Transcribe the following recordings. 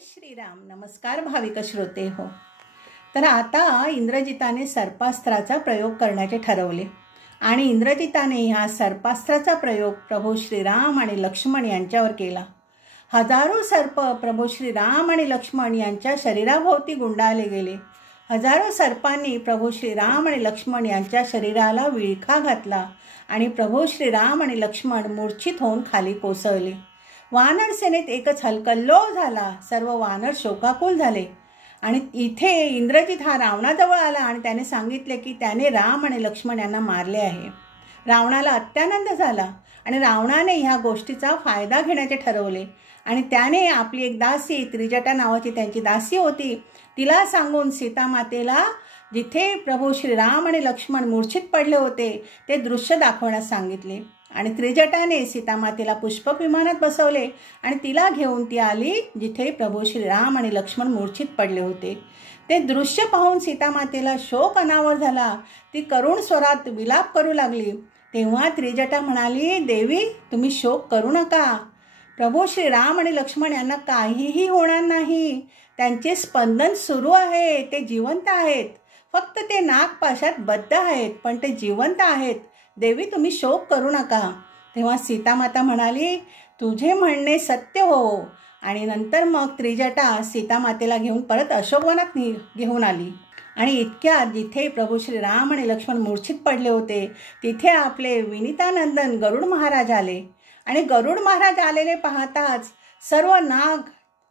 श्रीराम. नमस्कार भाविक श्रोते हो. तर आता इंद्रजिताने सर्पास्त्राचा प्रयोग करण्याचे ठरवले आणि इंद्रजिताने ह्या सर्पास्त्राचा प्रयोग प्रभू श्रीराम आणि लक्ष्मण यांच्यावर केला. हजारो सर्प प्रभू श्रीराम आणि लक्ष्मण यांच्या शरीराभोवती गुंडाळले गेले. हजारो सर्पांनी प्रभू श्रीराम आणि लक्ष्मण यांच्या शरीराला विळखा घातला आणि प्रभू श्रीराम आणि लक्ष्मण मूर्छित होऊन खाली कोसळले. वानर सेनेत एकच हलकल्लोळ झाला. सर्व वानर शोकाकुल झाले आणि इथे इंद्रजित हा रावणाजवळ आला आणि त्याने सांगितले की त्याने राम आणि लक्ष्मण यांना मारले आहे. रावणाला अत्यानंद झाला आणि रावणाने ह्या गोष्टीचा फायदा घेण्याचे ठरवले आणि त्याने आपली एक दासी, त्रिजटा नावाची त्यांची दासी होती, तिला सांगून सीतामातेला जिथे प्रभू श्रीराम आणि लक्ष्मण मूर्छित पडले होते ते दृश्य दाखवण्यास सांगितले. आणि त्रिजटाने सीतामातेला पुष्पक विमानात बसवले आणि तिला घेऊन ती आली जिथे प्रभू श्रीराम आणि लक्ष्मण मूर्छित पडले होते. ते दृश्य पाहून सीतामातेला शोक अनावर झाला. ती करुण स्वरात विलाप करू लागली. तेव्हा त्रिजटा म्हणाली, देवी तुम्ही शोक करू नका. प्रभू श्रीराम आणि लक्ष्मण यांना काहीही होणार नाही. त्यांचे स्पंदन सुरू आहे. ते जिवंत आहेत. फक्त ते नागपाशात बद्ध आहेत, पण ते जिवंत आहेत. देवी तुम्ही शोक करू नका. तेव्हा सीतामाता म्हणाली, तुझे म्हणणे सत्य हो. आणि नंतर मग त्रिजटा सीतामातेला घेऊन परत अशोकवनात घेऊन आली आणि इतक्यात जिथे प्रभू श्रीराम आणि लक्ष्मण मूर्छित पडले होते तिथे आपले विनीतानंदन गरुड महाराज आले. आणि गरुड महाराज आलेले पाहताच सर्व नाग,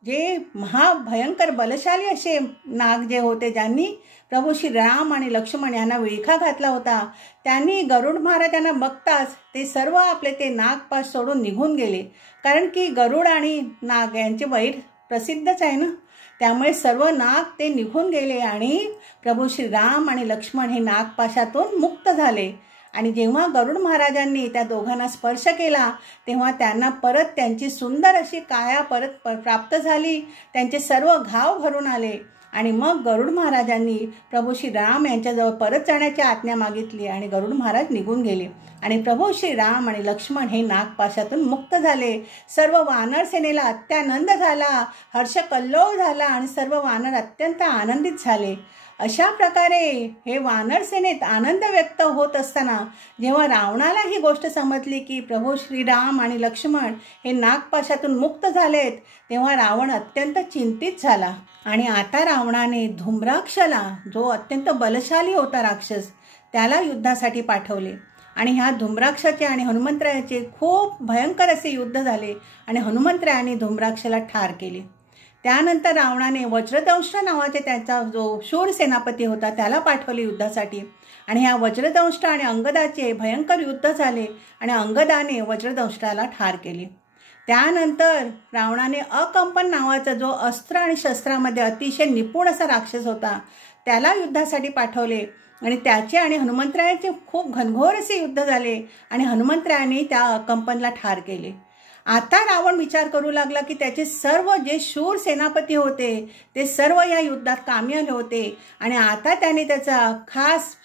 जे महाभयंकर बलशाली असे नाग जे होते, ज्यांनी प्रभू श्रीराम आणि लक्ष्मण यांना विळखा घातला होता, त्यांनी गरुड महाराजांना बघताच ते सर्व आपले ते नागपाश सोडून निघून गेले. कारण की गरुड आणि नाग यांचे वैर प्रसिद्धच आहे ना. त्यामुळे सर्व नाग ते निघून गेले आणि प्रभू श्रीराम आणि लक्ष्मण हे नागपाशातून मुक्त झाले. आणि जेव्हा गरुड महाराजांनी त्या दोघांना स्पर्श केला तेव्हा त्यांना परत त्यांची सुंदर अशी काया परत प्राप्त झाली. त्यांचे सर्व घाव भरून आले आणि मग गरुड महाराजांनी प्रभू श्रीराम यांच्याजवळ परत जाण्याची आज्ञा मागितली आणि गरुड महाराज निघून गेले. आणि प्रभू श्रीराम आणि लक्ष्मण हे नागपाशातून मुक्त झाले. सर्व वानर सेनेला अत्यानंद झाला, हर्षकल्लोळ झाला आणि सर्व वानर अत्यंत आनंदित झाले. अशा प्रकारे हे वानर सेनेत आनंद व्यक्त होत असताना जेव्हा रावणाला ही गोष्ट समजली की प्रभू श्रीराम आणि लक्ष्मण हे नागपाशातून मुक्त झालेत, तेव्हा रावण अत्यंत चिंतित झाला. आणि आता रावणाने धूम्राक्षला, जो अत्यंत बलशाली होता राक्षस, त्याला युद्धासाठी पाठवले. आणि ह्या धूम्राक्षाचे आणि हनुमंतरायाचे खूप भयंकर असे युद्ध झाले आणि हनुमंतरायाने धूम्राक्षला ठार केले. त्यानंतर रावणाने वज्रदंश नावाचे त्याचा जो शूर सेनापती होता त्याला पाठवले युद्धासाठी. आणि ह्या वज्रदंश आणि अंगदाचे भयंकर युद्ध झाले आणि अंगदाने वज्रदंशाला ठार केले. त्यानंतर रावणाने अकंपन नावाचा जो अस्त्र आणि शस्त्रामध्ये अतिशय निपुण असा राक्षस होता त्याला युद्धासाठी पाठवले. आणि त्याचे आणि हनुमंतरायाचे खूप घनघोर असे युद्ध झाले आणि हनुमंतरायाने त्या अकंपनला ठार केले. आता रावण विचार करू लागला की त्याचे सर्व जे शूर सेनापती होते ते सर्व या युद्धात कामी आले होते. आणि आता त्याने त्याचा खास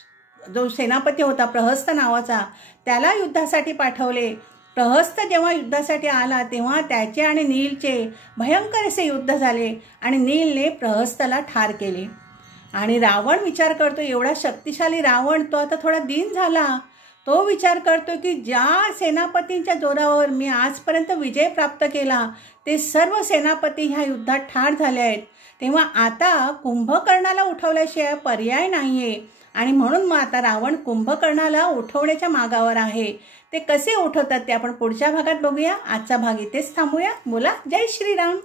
जो सेनापती होता प्रहस्त नावाचा त्याला युद्धासाठी पाठवले. प्रहस्त जेव्हा युद्धासाठी आला तेव्हा त्याचे आणि नीलचे भयंकर असे युद्ध झाले आणि नीलने प्रहस्ताला ठार केले. आणि रावण विचार करतो, एवढा शक्तिशाली रावण तो आता थोडा दीन झाला. तो विचार करतो की ज्या सेनापतींच्या जोरावर मी आजपर्यंत विजय प्राप्त केला ते सर्व सेनापती ह्या युद्धात ठार झाले आहेत. तेव्हा आता कुंभकर्णाला उठवल्याशिवाय पर्याय नाही आहे. आणि म्हणून मग आता रावण कुंभकर्णाला उठवण्याच्या मागावर आहे. ते कसे उठवतात ते आपण पुढच्या भागात बघूया. आजचा भाग इथेच थांबूया. बोला जय श्रीराम.